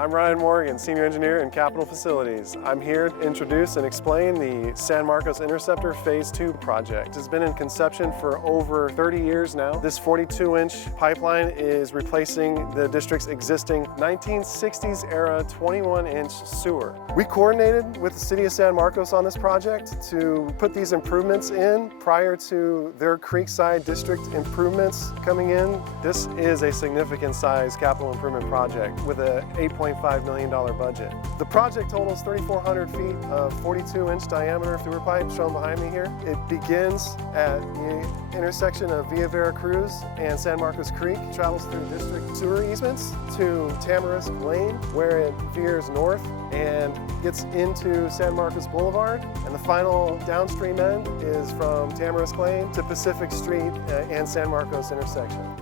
I'm Ryan Morgan, Senior Engineer in Capital Facilities. I'm here to introduce and explain the San Marcos Interceptor Phase 2 project. It's been in conception for over 30 years now. This 42-inch pipeline is replacing the district's existing 1960s era 21-inch sewer. We coordinated with the City of San Marcos on this project to put these improvements in prior to their Creekside District improvements coming in. This is a significant size capital improvement project with a $8.5 million budget. The project totals 3,400 feet of 42-inch diameter sewer pipe shown behind me here. It begins at the intersection of Via Veracruz and San Marcos Creek, travels through district sewer easements to Tamarisk Lane, where it veers north and gets into San Marcos Boulevard. And the final downstream end is from Tamarisk Lane to Pacific Street and San Marcos intersection.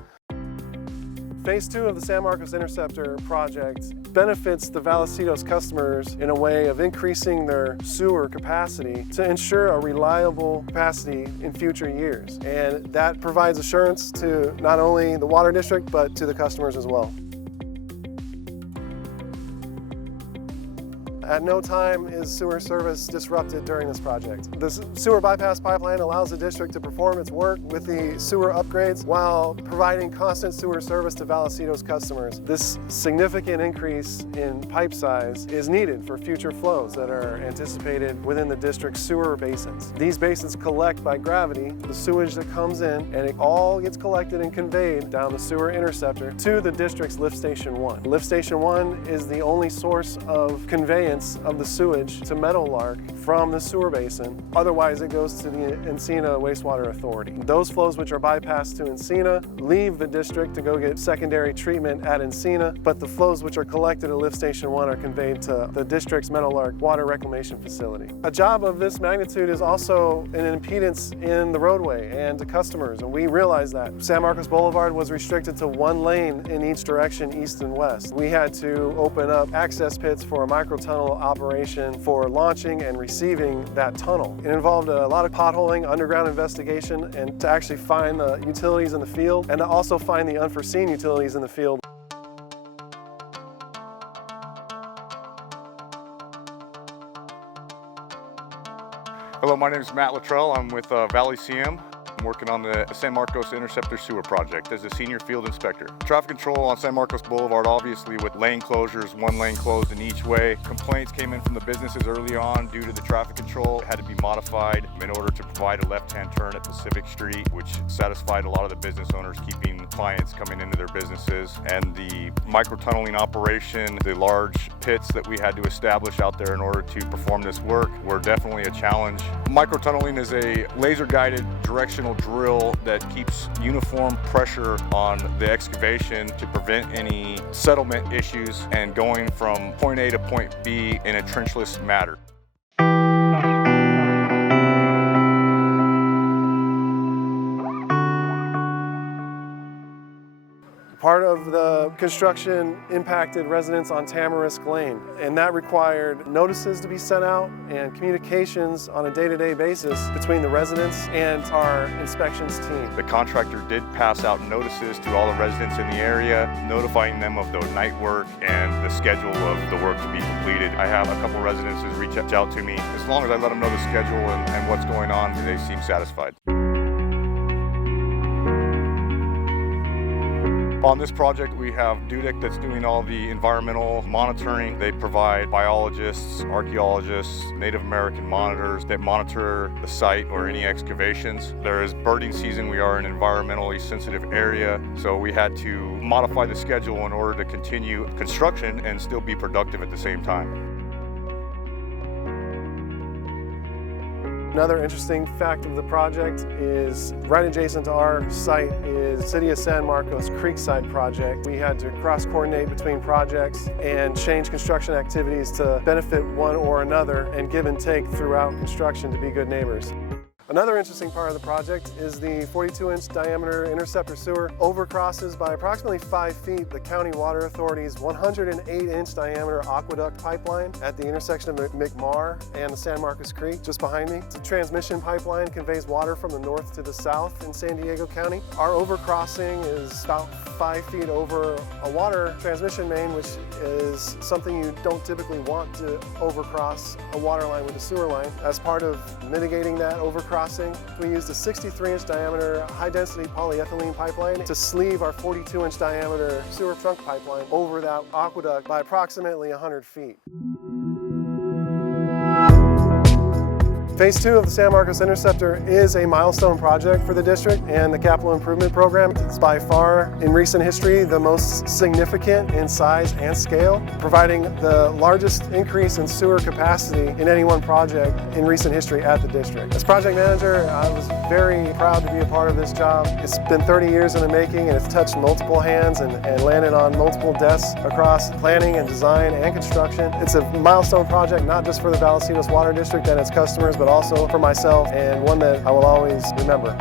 Phase 2 of the San Marcos Interceptor Project benefits the Valecitos customers in a way of increasing their sewer capacity to ensure a reliable capacity in future years. And that provides assurance to not only the water district, but to the customers as well. At no time is sewer service disrupted during this project. The sewer bypass pipeline allows the district to perform its work with the sewer upgrades while providing constant sewer service to Valecitos customers. This significant increase in pipe size is needed for future flows that are anticipated within the district's sewer basins. These basins collect by gravity the sewage that comes in, and it all gets collected and conveyed down the sewer interceptor to the district's Lift Station 1. Lift Station 1 is the only source of conveyance of the sewage to Meadowlark from the sewer basin. Otherwise, it goes to the Encina Wastewater Authority. Those flows which are bypassed to Encina leave the district to go get secondary treatment at Encina, but the flows which are collected at Lift Station 1 are conveyed to the district's Meadowlark Water Reclamation Facility. A job of this magnitude is also an impedance in the roadway and to customers, and we realize that. San Marcos Boulevard was restricted to one lane in each direction, east and west. We had to open up access pits for a microtunnel operation for launching and receiving that tunnel. It involved a lot of potholing, underground investigation, and to actually find the utilities in the field, and to also find the unforeseen utilities in the field. Hello, my name is Matt Luttrell. I'm with Valley CM. I'm working on the San Marcos Interceptor Sewer Project as a senior field inspector. Traffic control on San Marcos Boulevard, obviously with lane closures, one lane closed in each way. Complaints came in from the businesses early on due to the traffic control. It had to be modified in order to provide a left-hand turn at Pacific Street, which satisfied a lot of the business owners keeping clients coming into their businesses. And the micro-tunneling operation, the large pits that we had to establish out there in order to perform this work were definitely a challenge. Micro-tunneling is a laser-guided directional drill that keeps uniform pressure on the excavation to prevent any settlement issues and going from point A to point B in a trenchless manner. Part of the construction impacted residents on Tamarisk Lane, and that required notices to be sent out and communications on a day-to-day basis between the residents and our inspections team. The contractor did pass out notices to all the residents in the area, notifying them of the night work and the schedule of the work to be completed. I have a couple residences reach out to me. As long as I let them know the schedule and what's going on, they seem satisfied. On this project, we have DUDEC that's doing all the environmental monitoring. They provide biologists, archaeologists, Native American monitors that monitor the site or any excavations. There is birding season. We are an environmentally sensitive area, so we had to modify the schedule in order to continue construction and still be productive at the same time. Another interesting fact of the project is right adjacent to our site is City of San Marcos Creekside Project. We had to cross-coordinate between projects and change construction activities to benefit one or another and give and take throughout construction to be good neighbors. Another interesting part of the project is the 42-inch diameter interceptor sewer overcrosses by approximately 5 feet the County Water Authority's 108-inch diameter aqueduct pipeline at the intersection of McMar and the San Marcos Creek just behind me. It's a transmission pipeline, conveys water from the north to the south in San Diego County. Our overcrossing is about 5 feet over a water transmission main, which is something you don't typically want to overcross a water line with a sewer line. As part of mitigating that overcrossing, we used a 63-inch diameter high-density polyethylene pipeline to sleeve our 42-inch diameter sewer trunk pipeline over that aqueduct by approximately 100 feet. Phase 2 of the San Marcos Interceptor is a milestone project for the district and the capital improvement program. It's by far, in recent history, the most significant in size and scale, providing the largest increase in sewer capacity in any one project in recent history at the district. As project manager, I was very proud to be a part of this job. It's been 30 years in the making, and it's touched multiple hands and landed on multiple desks across planning and design and construction. It's a milestone project not just for the Vallecillos Water District and its customers, but also for myself, and one that I will always remember.